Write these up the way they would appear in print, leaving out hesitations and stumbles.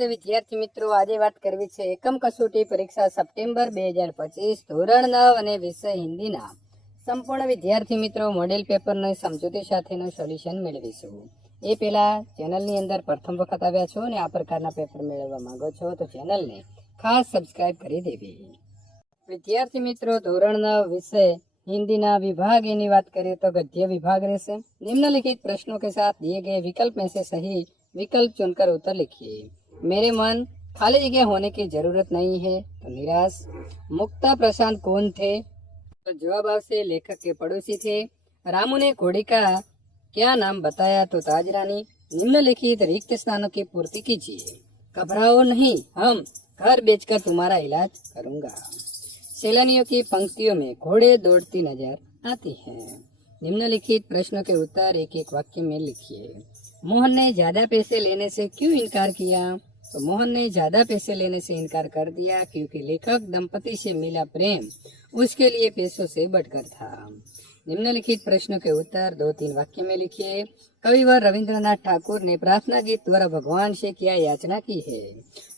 नमस्ते विद्यार्थी मित्रों, आज बात करवी छे एकम कसोटी परीक्षा सप्टेम्बर 2025 धोरण 9 અને વિષય હિન્દીના સંપૂર્ણ વિદ્યાર્થી મિત્રો મોડેલ પેપરને સમજૂતી સાથેનું સોલ્યુશન મેળવીશું। એ પહેલા ચેનલની અંદર પ્રથમ વખત આવ્યા છો અને આ પ્રકારના પેપર મેળવવા માંગો છો તો ચેનલને ખાસ સબસ્ક્રાઇબ કરી દેવી। વિદ્યાર્થી મિત્રો, ધોરણ 9 વિષય हिंदीना विभाग की बात करें तो गद्य विभाग रहશે। निम्नलिखित प्रश्नों के साथ दिए गए विकल्प में से सही विकल्प चुनकर उत्तर लिखिए। मेरे मन खाली जगह होने की जरूरत नहीं है तो निराश। मुक्ता प्रशांत कौन थे? तो जवाब आपसे लेखक के पड़ोसी थे। रामू ने घोड़ी का क्या नाम बताया? तो ताज रानी। निम्नलिखित रिक्त स्थानों की पूर्ति कीजिए। घबराओ नहीं, हम घर बेचकर तुम्हारा इलाज करूंगा। सैलानियों की पंक्तियों में घोड़े दौड़ती नजर आती हैं। निम्नलिखित प्रश्नों के उत्तर एक एक वाक्य में लिखिए। मोहन ने ज्यादा पैसे लेने से क्यों इनकार किया? तो मोहन ने ज्यादा पैसे लेने से इनकार कर दिया क्योंकि लेखक दंपति से मिला प्रेम उसके लिए पैसों से बढ़कर था। निम्नलिखित प्रश्नों के उत्तर 2-3 वाक्य में लिखिए। कविवर रविंद्रनाथ ठाकुर ने प्रार्थना गीत द्वारा भगवान से क्या याचना की है?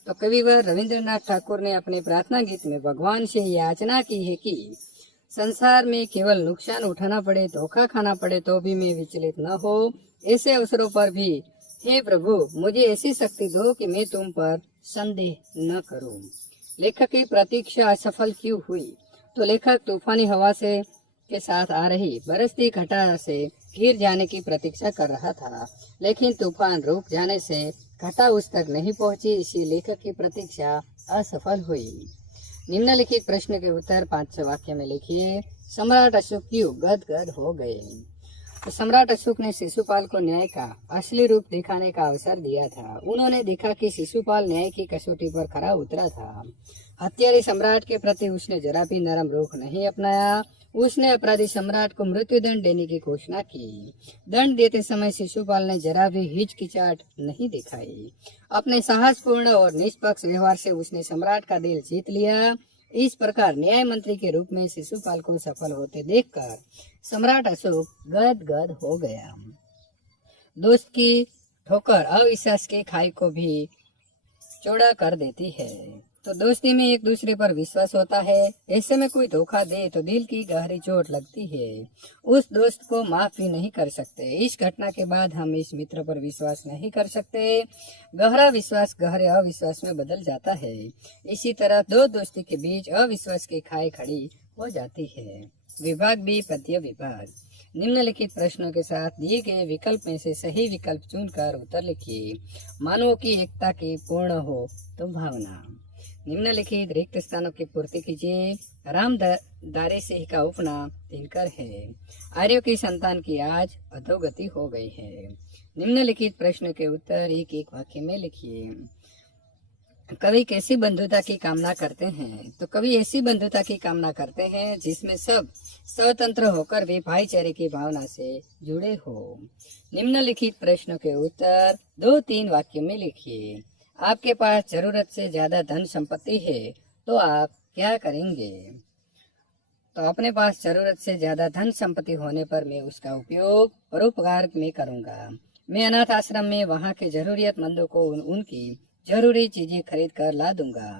तो कविवर रविंद्रनाथ ठाकुर ने अपने प्रार्थना गीत में भगवान से याचना की है कि संसार में केवल नुकसान उठाना पड़े, धोखा खाना पड़े तो भी मैं विचलित न हो। ऐसे अवसरों पर भी हे प्रभु, मुझे ऐसी शक्ति दो कि मैं तुम पर संदेह न करूं। लेखक की प्रतीक्षा असफल क्यों हुई? तो लेखक तूफानी हवा से के साथ आ रही बरसती घटा से गिर जाने की प्रतीक्षा कर रहा था, लेकिन तूफान रुक जाने से घटा उस तक नहीं पहुंची, इसी लेखक की प्रतीक्षा असफल हुई। निम्नलिखित प्रश्न के उत्तर 5-6 वाक्य में लिखिए। सम्राट अशोक क्यों गदगद हो गए? तो सम्राट अशोक ने शिशुपाल को न्याय का असली रूप दिखाने का अवसर दिया था। उन्होंने देखा कि शिशुपाल न्याय की कसौटी पर खरा उतरा था। हत्यारे सम्राट के प्रति उसने जरा भी नरम रुख नहीं अपनाया। उसने अपराधी सम्राट को मृत्युदंड देने की घोषणा की। दंड देते समय शिशुपाल ने जरा भी हिचकिचाहट नहीं दिखाई। अपने साहसपूर्ण और निष्पक्ष व्यवहार से उसने सम्राट का दिल जीत लिया। इस प्रकार न्याय मंत्री के रूप में शिशुपाल को सफल होते देखकर सम्राट अशोक गदगद हो गया। दोस्त की ठोकर अविश्वास के खाई को भी चौड़ा कर देती है। तो दोस्ती में एक दूसरे पर विश्वास होता है। ऐसे में कोई धोखा दे तो दिल की गहरी चोट लगती है। उस दोस्त को माफ भी नहीं कर सकते। इस घटना के बाद हम इस मित्र पर विश्वास नहीं कर सकते। गहरा विश्वास गहरे अविश्वास में बदल जाता है। इसी तरह दो दोस्ती के बीच अविश्वास की खाई खड़ी हो जाती है। विभाग बी, पद्य विभाग। निम्नलिखित प्रश्नों के साथ दिए गए विकल्प में से सही विकल्प चुनकर उत्तर लिखिए। मानवों की एकता की पूर्ण हो तो भावना। निम्नलिखित रिक्त स्थानों की पूर्ति कीजिए। राम दारे सिंह का उपनाम दिनकर है। आर्यों की संतान की आज अधोगति हो गई है। निम्नलिखित प्रश्न के उत्तर एक एक वाक्य में लिखिए। कवि कैसी बंधुता की कामना करते हैं? तो कवि ऐसी बंधुता की कामना करते हैं जिसमें सब स्वतंत्र होकर वे भाईचारे की भावना से जुड़े हो। निम्नलिखित प्रश्नों के उत्तर 2-3 वाक्य में लिखिए। आपके पास जरूरत से ज्यादा धन संपत्ति है तो आप क्या करेंगे? तो अपने पास जरूरत से ज्यादा धन संपत्ति होने पर मैं उसका उपयोग परोपकार में करूंगा। मैं अनाथ आश्रम में वहाँ के जरूरतमंदों को उनकी जरूरी चीजें खरीद कर ला दूंगा।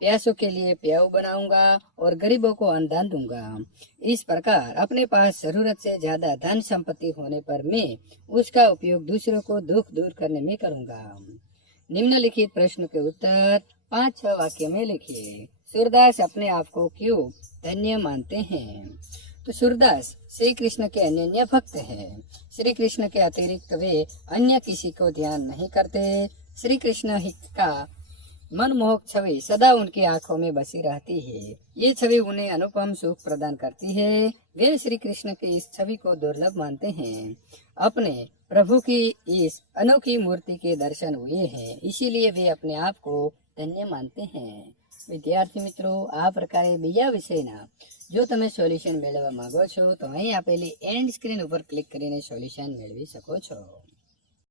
प्यासों के लिए प्याऊ बनाऊंगा और गरीबों को अन्नदान दूंगा। इस प्रकार अपने पास जरूरत से ज्यादा धन संपत्ति होने पर मैं उसका उपयोग दूसरों को दुख दूर करने में करूंगा। निम्नलिखित प्रश्न के उत्तर 5-6 वाक्य में लिखिए। सूरदास अपने आप को क्यों धन्य मानते हैं? तो सूरदास श्री कृष्ण के अनन्य भक्त हैं। श्री कृष्ण के अतिरिक्त वे अन्य किसी को ध्यान नहीं करते। श्री कृष्ण ही का मनमोहक छवि सदा उनकी आंखों में बसी रहती है। ये छवि उन्हें अनुपम सुख प्रदान करती है। वे श्री कृष्ण की इस छवि को दुर्लभ मानते हैं। अपने प्रभु की इस अनोखी मूर्ति के दर्शन हुए हैं, इसीलिए वे अपने आप को धन्य मानते हैं। विद्यार्थी मित्रों, आ प्रकारे बीजा विषयना जो તમે સોલ્યુશન મેળવવા માંગો છો તો અહીં આપેલી એન્ડ સ્ક્રીન ઉપર ક્લિક કરીને સોલ્યુશન મેળવી શકો છો।